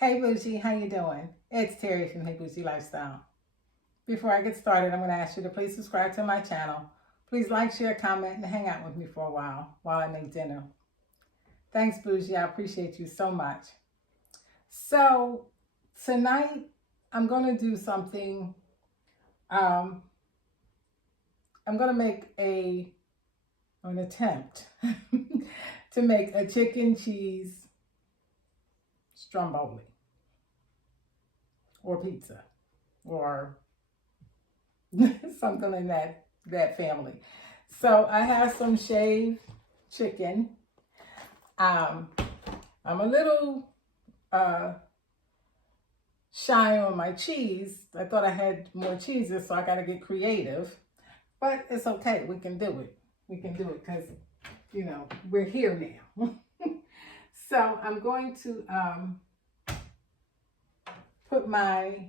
Hey Bougie, how you doing? It's Terry from Hey Bougie Lifestyle. Before I get started, I'm going to ask you to please subscribe to my channel. Please like, share, comment, and hang out with me for a while I make dinner. Thanks, Bougie. I appreciate you so much. So tonight I'm going to do something. I'm going to make an attempt to make a chicken cheese Stromboli or pizza or something in that family. So I have some shaved chicken. I'm a little shy on my cheese. I thought I had more cheeses, so I got to get creative. But it's okay. We can do it. We can do it because, you know, we're here now. So I'm going to put my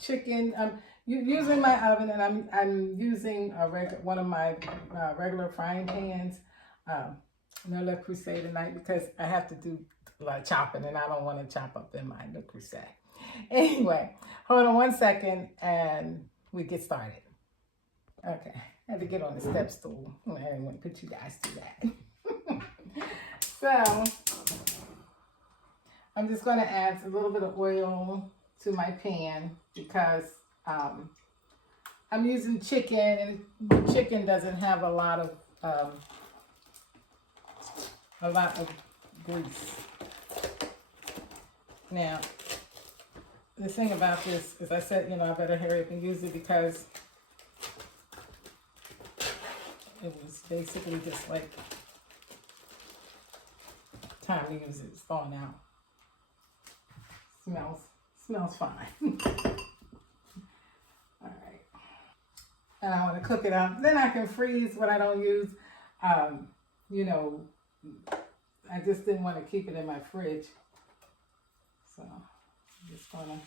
chicken. Using my oven, and I'm using one of my regular frying pans. No Le Creuset tonight because I have to do a lot of chopping, and I don't want to chop up in my Le Creuset. Anyway, hold on one second, and we get started. Okay, I had to get on the step stool. I didn't want to put you guys through that. So I'm just going to add a little bit of oil to my pan because I'm using chicken, and the chicken doesn't have a lot of grease. Now, the thing about this is I said, you know, I better hurry up and use it because it was basically just like time to use it. It's thawing out. Smells fine. All right. And I want to cook it up. Then I can freeze what I don't use. You know, I just didn't want to keep it in my fridge. So I'm just gonna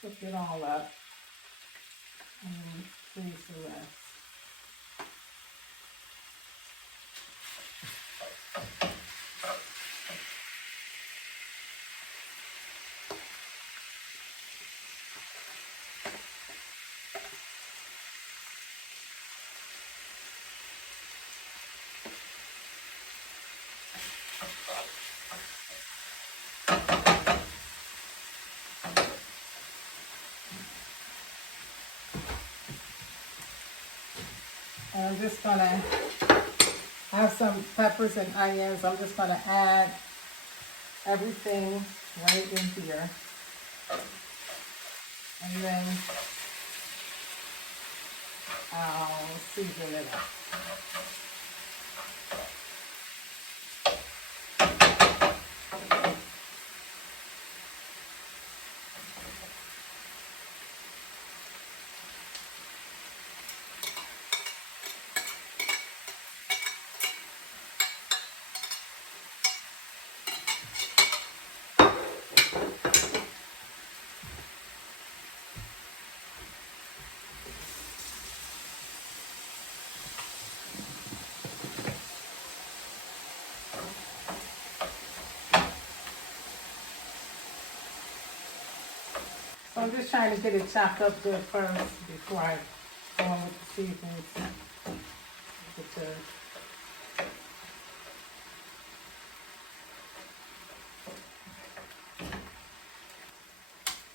cook it all up and freeze the rest. And I'm just gonna have some peppers and onions. I'm just gonna add everything right in here. And then I'll season it up. So I'm just trying to get it chopped up good first before I go on with the seasonings.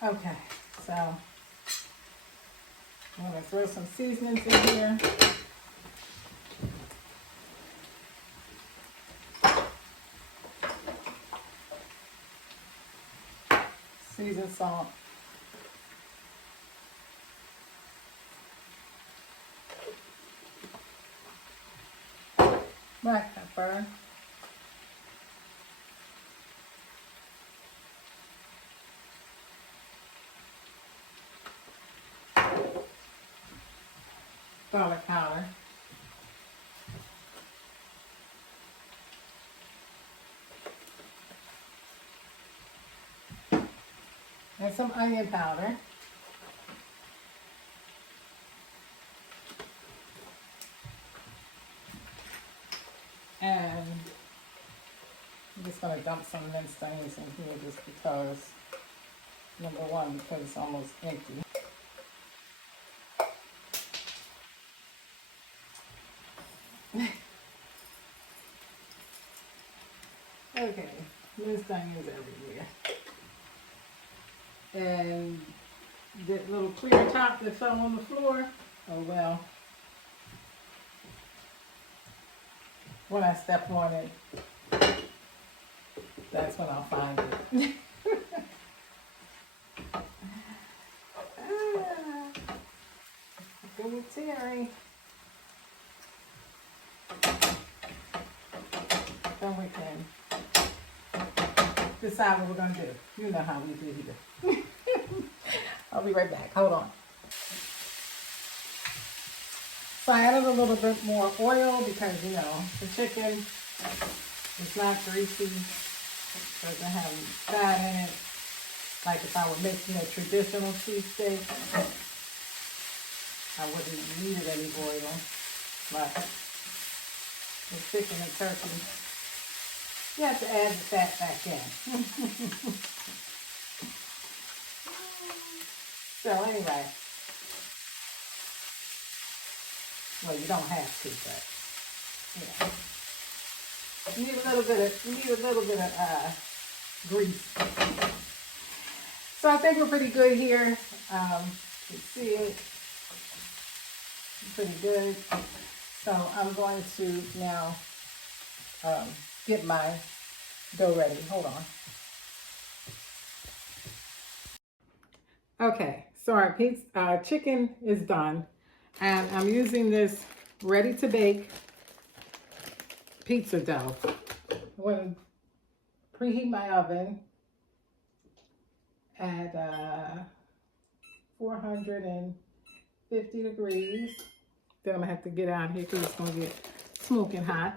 Okay, so I'm going to throw some seasonings in here. Seasoned salt. Black pepper. Garlic powder. And some onion powder. And I'm just going to dump some minced onions in here just because, number one, because it's almost empty. Okay, minced onions everywhere. And that little clear top that fell on the floor, oh well. When I step on it, that's when I'll find it. Go with Terry. Then we can decide what we're going to do. You know how we do here. I'll be right back. Hold on. So I added a little bit more oil because, you know, the chicken is not greasy. Doesn't have fat in it. Like if I were making a traditional cheesesteak, I wouldn't need any oil. But with chicken and turkey, you have to add the fat back in. So anyway, well, you don't have to, but you need a little bit of grease. So I think we're pretty good here. You can see it, pretty good. So I'm going to now get my dough ready. Hold on. Okay, so our chicken is done, and I'm using this ready to bake pizza dough. I'm going to preheat my oven at 450 degrees. Then I'm going to have to get out here because it's going to get smoking hot.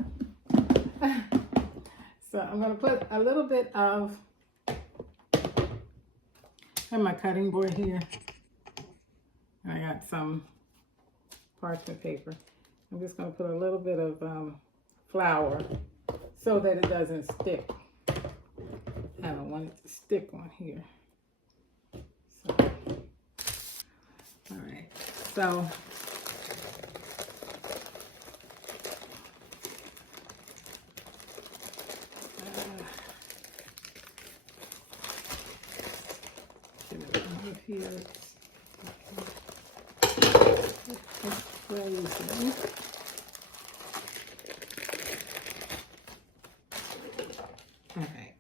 So I'm going to put a little bit of, I have my cutting board here. And I got some parchment paper. I'm just going to put a little bit of flour so that it doesn't stick. I don't want it to stick on here. So, all right. So, here. It's frozen. All right.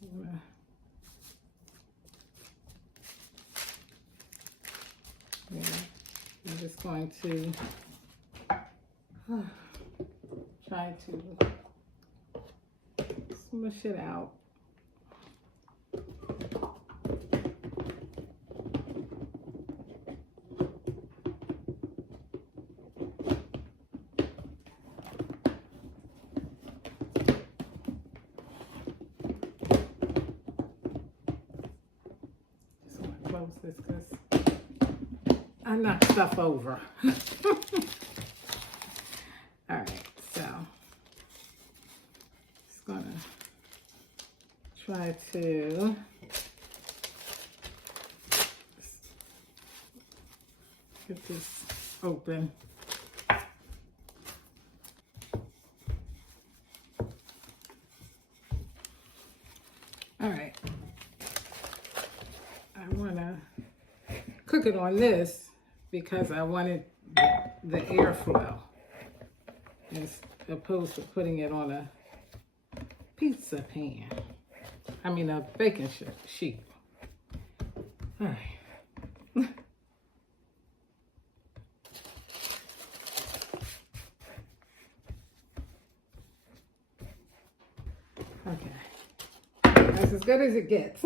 So, I'm just going to try to smush it out. Close this because I knock stuff over. All right, so just gonna try to get this open. All right. I want to cook it on this because I wanted the airflow as opposed to putting it on a pizza pan. I mean a baking sheet. All right. Okay. That's as good as it gets.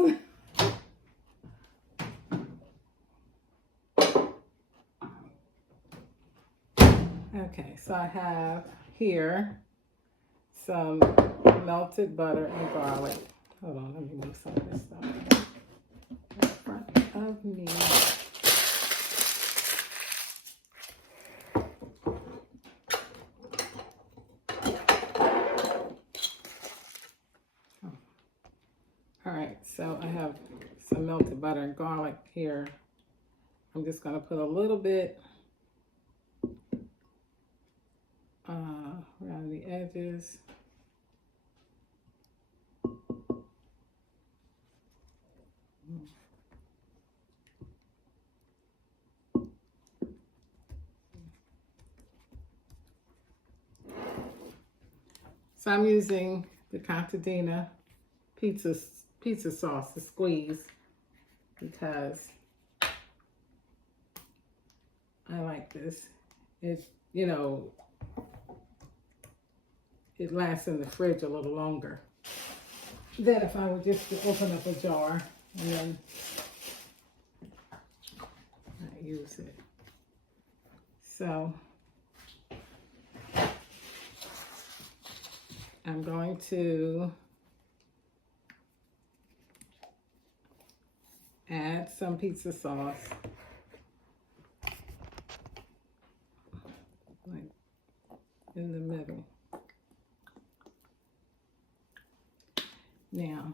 Okay, so I have here some melted butter and garlic. Hold on, let me move some of this stuff in front of me. So I have some melted butter and garlic here. I'm just going to put a little bit around the edges. So I'm using the Contadina pizza sauce to squeeze because I like this. It, you know, it lasts in the fridge a little longer than if I were just to open up a jar and then not use it. So I'm going to add some pizza sauce, like in the middle. Now,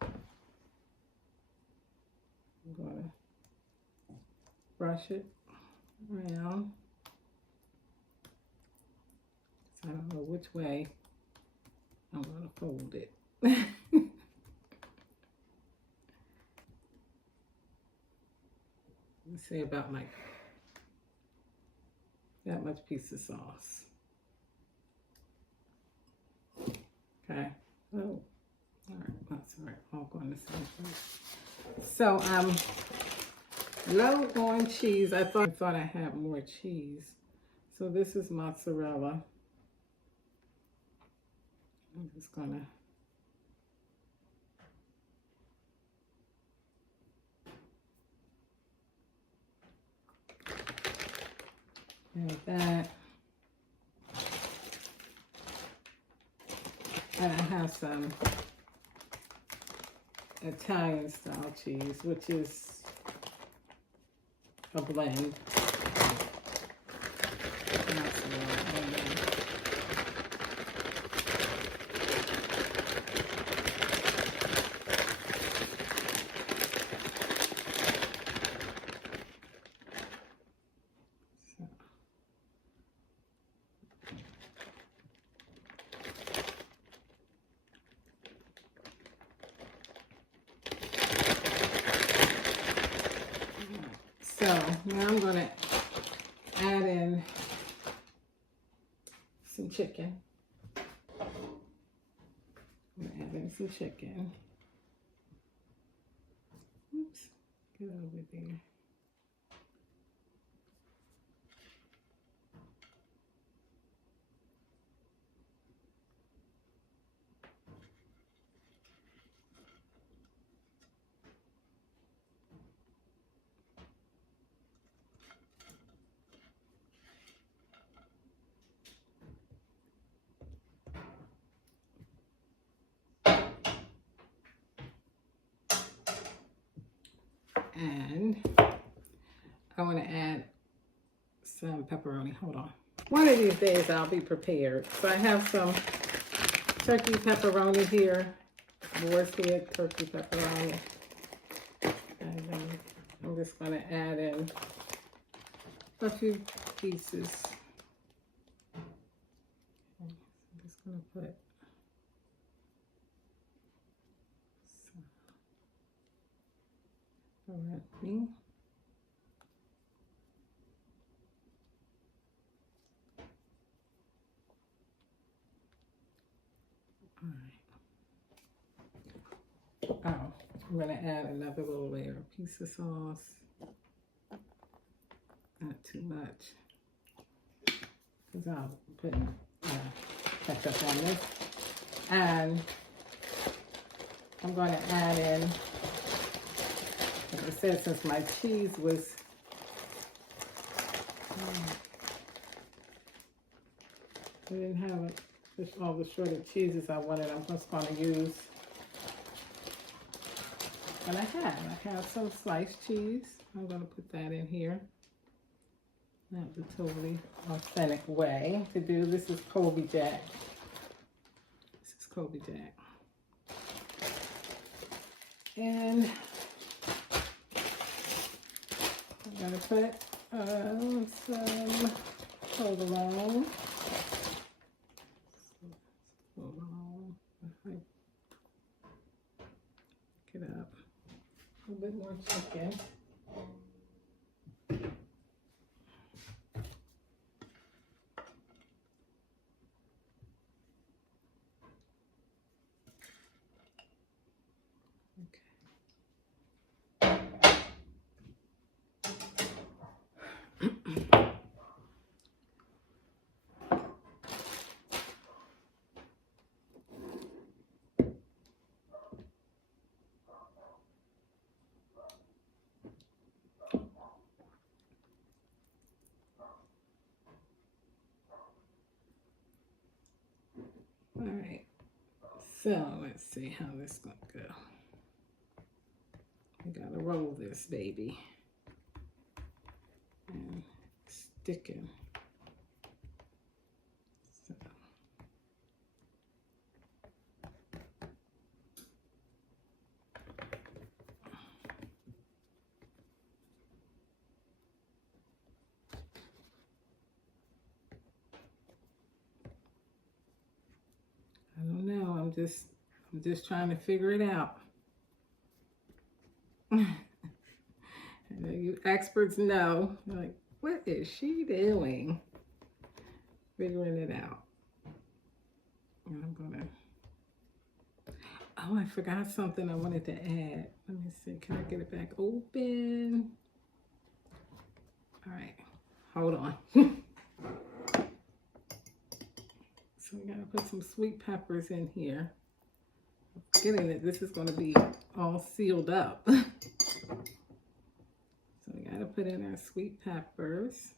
I'm going to brush it around. So I don't know which way I'm going to fold it. Let's say about like that much pizza sauce. Okay. Oh, all right. That's all right. All going the same place. So low on cheese. I thought I had more cheese. So this is mozzarella. I'm just gonna add that. And I have some Italian style cheese, which is a blend. So now I'm going to add in some chicken. I'm going to add in some chicken. Oops, get over there. And I want to add some pepperoni. Hold on. One of these days I'll be prepared. So I have some turkey pepperoni here. Boar's head turkey pepperoni. And then I'm just going to add in a few pieces. I'm just going to put pepperoni. Oh, I'm going to add another little layer of pizza sauce. Not too much, because I'll put ketchup on this. And I'm going to add in, like I said, since my cheese was I didn't have all the shredded cheeses I wanted. I'm just going to use, and I have some sliced cheese. I'm going to put that in here. Not the totally authentic way to do. This is Colby Jack. This is Colby Jack. And I'm going to put some provolone. Pick it up. A little bit more chicken. All right, so let's see how this is gonna go. We gotta roll this baby and stick it. So. I don't know. I'm just trying to figure it out. I know you experts know. You're like, what is she doing? Figuring it out. And I'm gonna. Oh, I forgot something I wanted to add. Let me see. Can I get it back open? All right. Hold on. So we gotta put some sweet peppers in here. Getting that this is gonna be all sealed up. So we gotta put in our sweet peppers.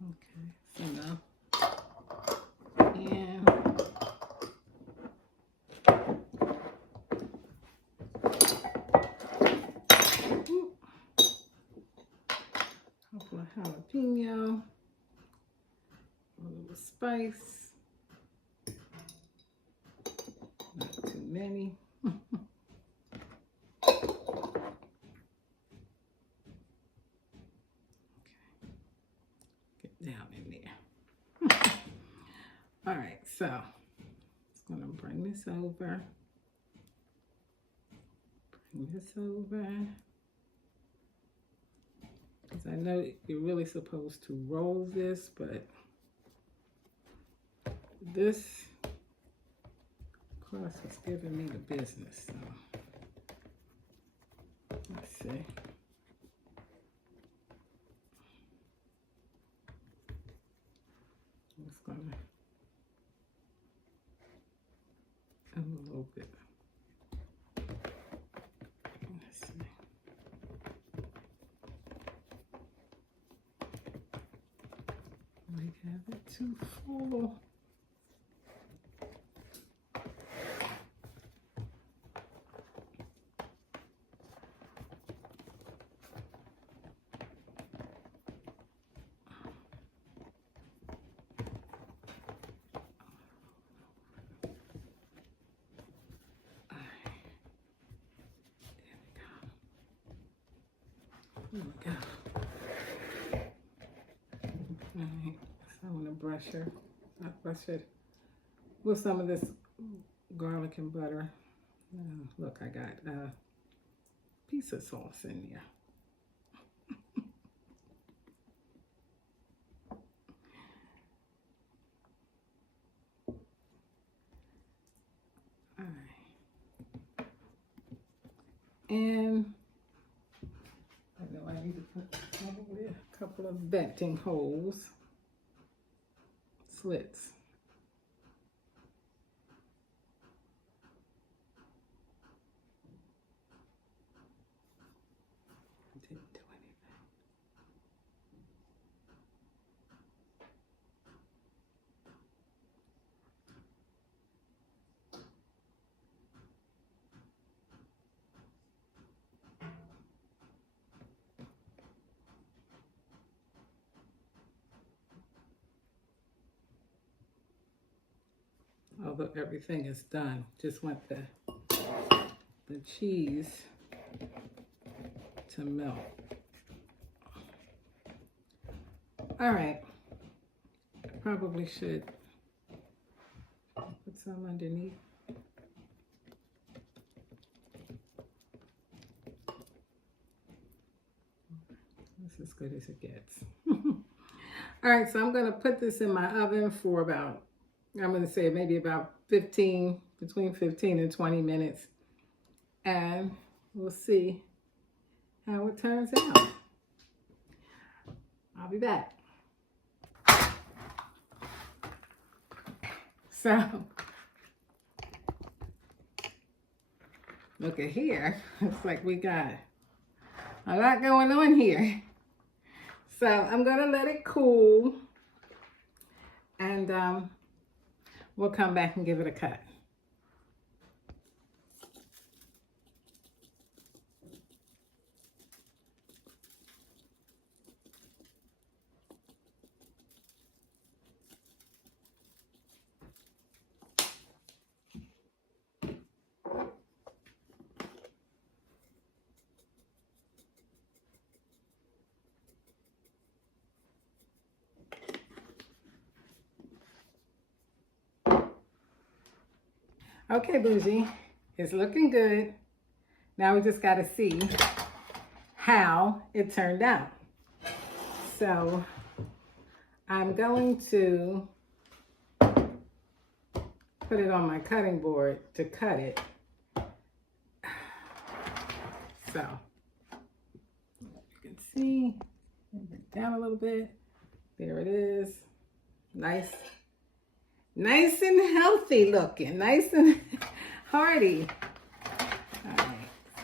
Okay, so now, and couple of jalapeno, a little spice, not too many. Down in there. All right, so I'm gonna bring this over. Because I know you're really supposed to roll this, but this crust is giving me the business. So let's see. I'm just gonna a little bit. Let's see. Might have it too full. There we go. All right, so I'm gonna brush it with some of this garlic and butter. Look, I got a piece of sauce in there. All right, and I know I need to put probably a couple of venting holes, slits. I didn't do anything. although everything is done. Just want the cheese to melt. All right, probably should put some underneath. This is as good as it gets. All right, so I'm gonna put this in my oven for about, I'm gonna say maybe about between 15 and 20 minutes. And we'll see how it turns out. I'll be back. So, look at here. It's like we got a lot going on here. So I'm gonna let it cool, and we'll come back and give it a cut. Okay, Bougie, it's looking good. Now we just got to see how it turned out. So I'm going to put it on my cutting board to cut it. So you can see, down a little bit. There it is. Nice and healthy looking, nice and hearty. All right, so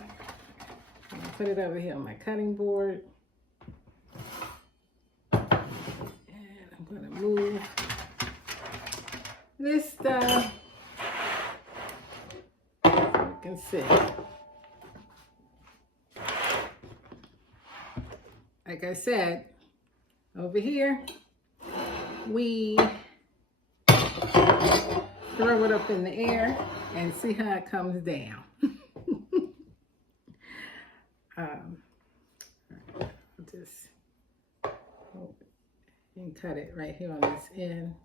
I'm gonna put it over here on my cutting board. And I'm gonna move this stuff so you can see. Like I said, over here, we throw it up in the air and see how it comes down. Just hold it and cut it right here on this end.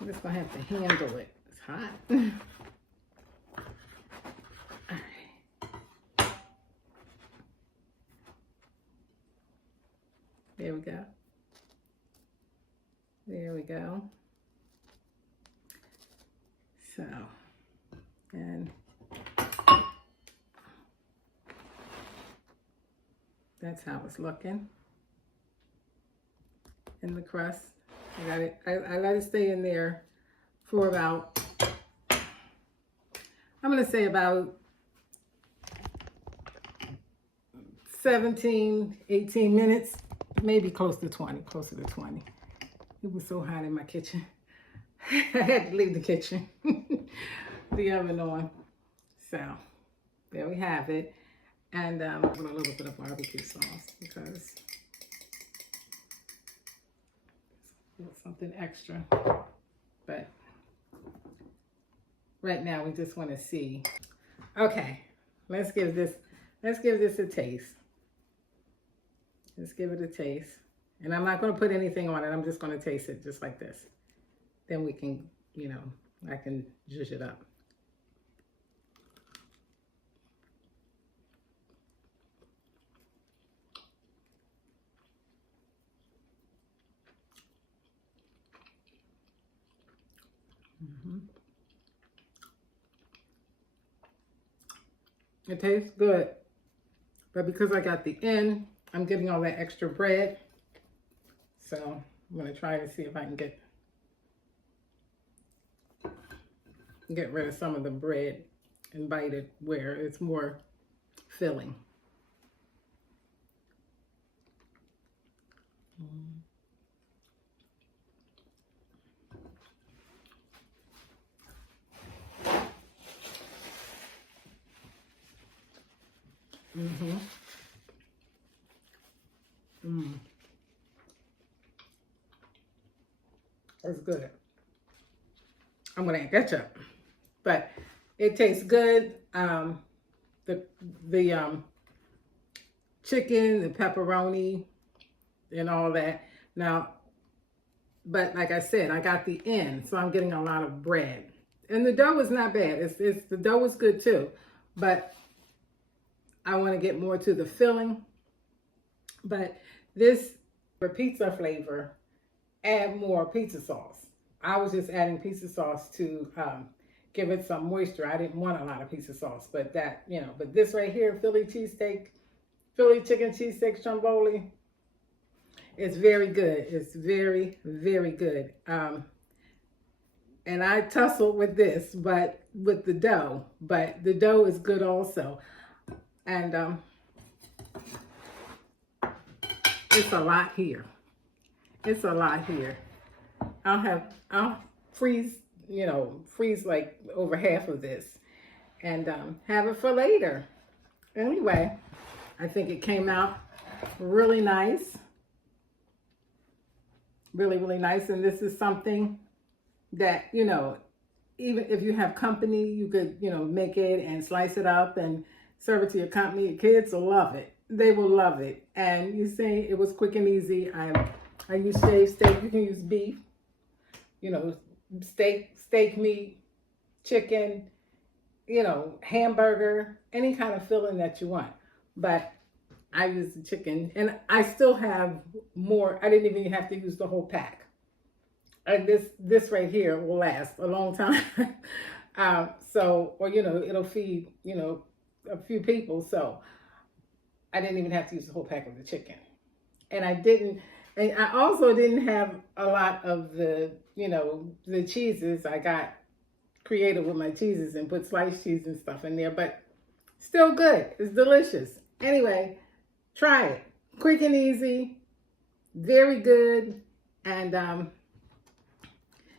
I'm just gonna have to handle it. It's hot. All right. There we go. There we go. So, and that's how it's looking in the crust. I let it stay in there for about, I'm gonna say about 17, 18 minutes, maybe closer to 20. It was so hot in my kitchen. I had to leave the kitchen, the oven on. So there we have it. And put a little bit of barbecue sauce because something extra, but right now we just want to see. Okay, let's give this a taste. Let's give it a taste. And I'm not going to put anything on it. I'm just going to taste it just like this. Then we can, you know, I can zhuzh it up. It tastes good, but because I got the end, I'm getting all that extra bread. So I'm gonna try to see if I can get rid of some of the bread and bite it where it's more filling. Mm-hmm. Mm. That's good. I'm gonna add ketchup, but it tastes good. The chicken, the pepperoni, and all that. Now, but like I said, I got the end, so I'm getting a lot of bread. And the dough is not bad. It's the dough is good too, but I want to get more to the filling. But this, for pizza flavor, add more pizza sauce. I was just adding pizza sauce to give it some moisture. I didn't want a lot of pizza sauce, but that, you know, but this right here, Philly chicken cheesesteak Stromboli, it's very good. It's very, very good. And I tussled with this, but with the dough, but the dough is good also. And it's a lot here. It's a lot here. I'll freeze, you know, freeze like over half of this and have it for later. Anyway, I think it came out really nice. Really, really nice. And this is something that, you know, even if you have company, you could, you know, make it and slice it up and serve it to your company. Your kids will love it. They will love it. And you see, it was quick and easy. I use shaved steak. You can use beef, you know, steak meat, chicken, you know, hamburger, any kind of filling that you want. But I use the chicken, and I still have more. I didn't even have to use the whole pack. And this right here will last a long time. So, or, you know, it'll feed, you know, a few people. So I didn't even have to use the whole pack of the chicken. And I also didn't have a lot of the, you know, the cheeses. I got creative with my cheeses and put sliced cheese and stuff in there, but still good. It's delicious. Anyway, try it. Quick and easy, very good. And,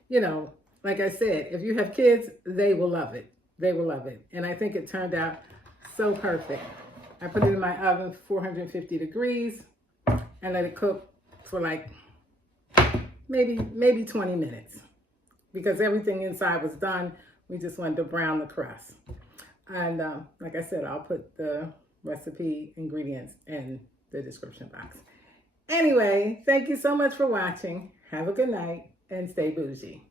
you know, like I said, if you have kids, they will love it. They will love it. And I think it turned out so perfect. I put it in my oven, 450 degrees, and let it cook for like maybe 20 minutes, because everything inside was done. We just wanted to brown the crust. And like I said, I'll put the recipe ingredients in the description box. Anyway, thank you so much for watching. Have a good night and stay bougie.